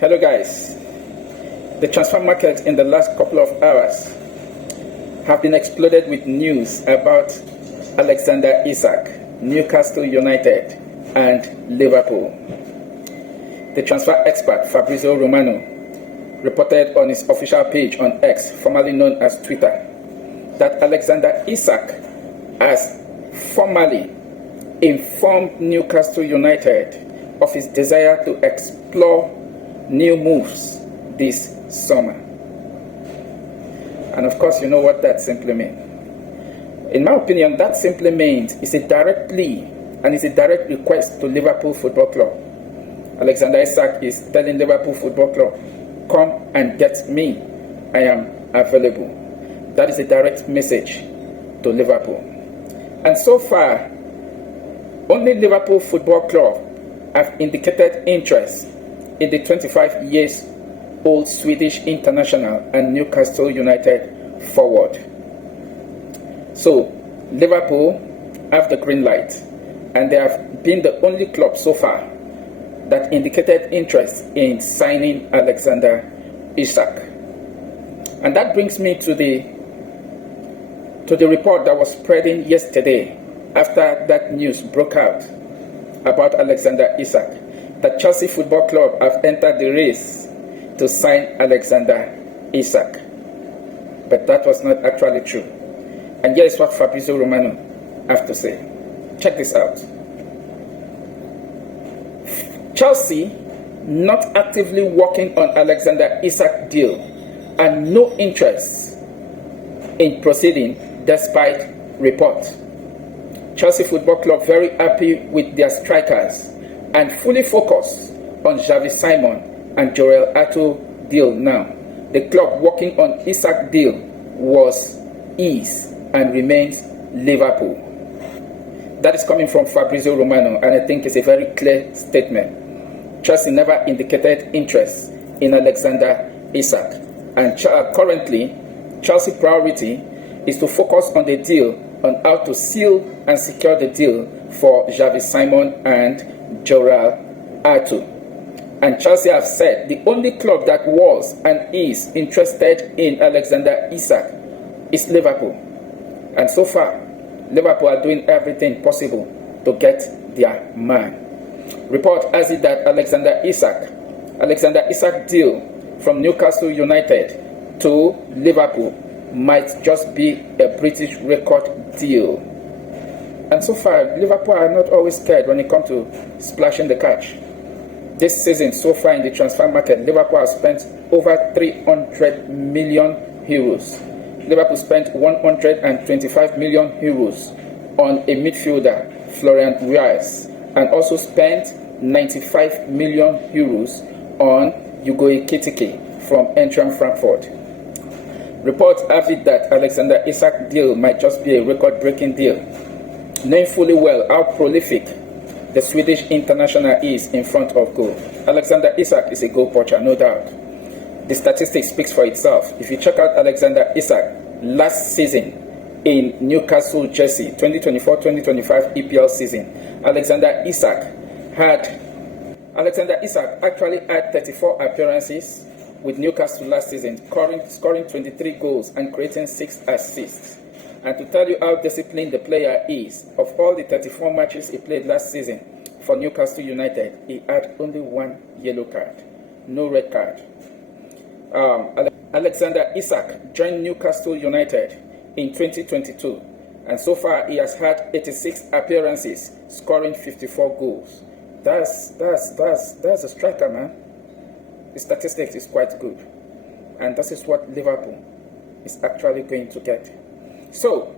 Hello guys. The transfer market in the last couple of hours have been exploded with news about Alexander Isak, Newcastle United and Liverpool. The transfer expert Fabrizio Romano reported on his official page on X, formerly known as Twitter, that Alexander Isak has formally informed Newcastle United of his desire to explore new moves this summer. And of course, you know what that simply means. In my opinion, that simply means it's a direct plea and it's a direct request to Liverpool Football Club. Alexander Isak is telling Liverpool Football Club, come and get me. I am available. That is a direct message to Liverpool. And so far, only Liverpool Football Club have indicated interest in the 25-year-old Swedish international and Newcastle United forward. So, Liverpool have the green light, and they have been the only club so far that indicated interest in signing Alexander Isak. And that brings me to the report that was spreading yesterday after that news broke out about Alexander Isak, that Chelsea Football Club have entered the race to sign Alexander Isak. But that was not actually true. And here is what Fabrizio Romano have to say. Check this out. Chelsea not actively working on Alexander Isak deal and no interest in proceeding despite report. Chelsea Football Club very happy with their strikers and fully focused on Xavi Simon and Joel Ato deal now. The club working on Isak deal was, is, and remains Liverpool. That is coming from Fabrizio Romano, and I think it's a very clear statement. Chelsea never indicated interest in Alexander Isak, and currently Chelsea priority is to focus on the deal, on how to seal and secure the deal for Xavi Simon and Joel Ato. And Chelsea have said the only club that was and is interested in Alexander Isak is Liverpool. And so far, Liverpool are doing everything possible to get their man. Report has it that Alexander Isak deal from Newcastle United to Liverpool might just be a British record deal. And so far, Liverpool are not always scared when it comes to splashing the cash. This season, so far in the transfer market, Liverpool has spent over 300 million euros. Liverpool spent 125 million euros on a midfielder, Florian Wirtz, and also spent 95 million euros on Hugo Ekitike from Eintracht Frankfurt. Reports have it that Alexander Isak deal might just be a record-breaking deal, knowing fully well how prolific the Swedish international is in front of goal. Alexander Isak is a goal poacher, no doubt. The statistics speaks for itself. If you check out Alexander Isak last season in Newcastle jersey, 2024-2025 EPL season, Alexander Isak actually had 34 appearances with Newcastle last season, scoring 23 goals and creating 6 assists. And to tell you how disciplined the player is, of all the 34 matches he played last season for Newcastle United, he had only 1 yellow card, no red card. Alexander Isak joined Newcastle United in 2022, and so far he has had 86 appearances, scoring 54 goals. That's a striker, man. The statistics is quite good, and this is what Liverpool is actually going to get. So,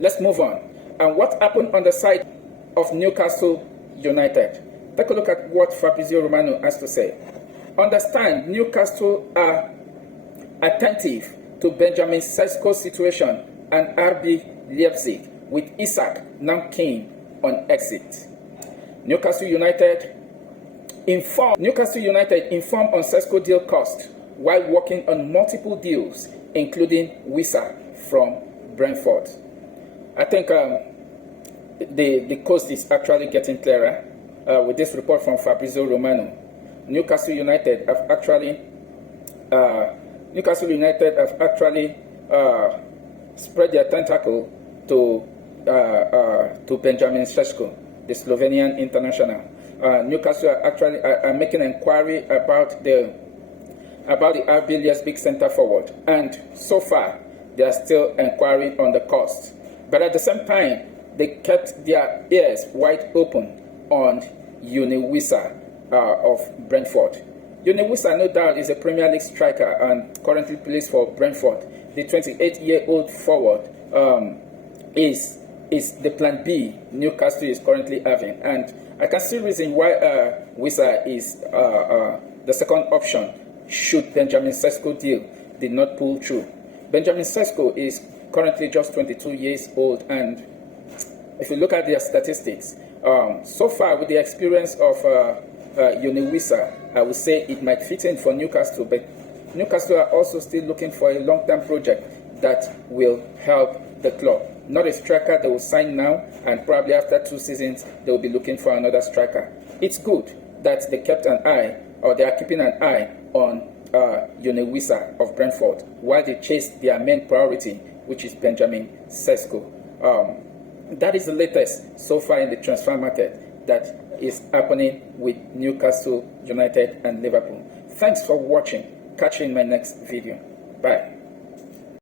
let's move on. And what happened on the side of Newcastle United? Take a look at what Fabrizio Romano has to say. Understand, Newcastle are attentive to Benjamin Sesko's situation and RB Leipzig, with Isak now keen on exit. Newcastle United informed on Sesko deal cost while working on multiple deals, including Wissa from Brentford. I think the coast is actually getting clearer with this report from Fabrizio Romano. Newcastle United have actually spread their tentacle to Benjamin Sesko, the Slovenian international. Newcastle are making inquiry about the RB big centre forward, and so far they are still inquiring on the cost. But at the same time, they kept their ears wide open on Wissa of Brentford. Wissa, no doubt, is a Premier League striker and currently plays for Brentford. The 28-year-old forward is the plan B Newcastle is currently having, and I can see reason why Wissa is the second option should Benjamin Sesko deal did not pull through. Benjamin Sesko is currently just 22 years old, and if you look at their statistics, so far with the experience of Wissa, I would say it might fit in for Newcastle, but Newcastle are also still looking for a long-term project that will help the club. Not a striker they will sign now, and probably after 2 seasons they will be looking for another striker. It's good that they kept an eye, or they are keeping an eye on Wissa of Brentford while they chase their main priority, which is Benjamin Sesko. That is the latest so far in the transfer market that is happening with Newcastle United and Liverpool. Thanks for watching. Catch you in my next video. Bye.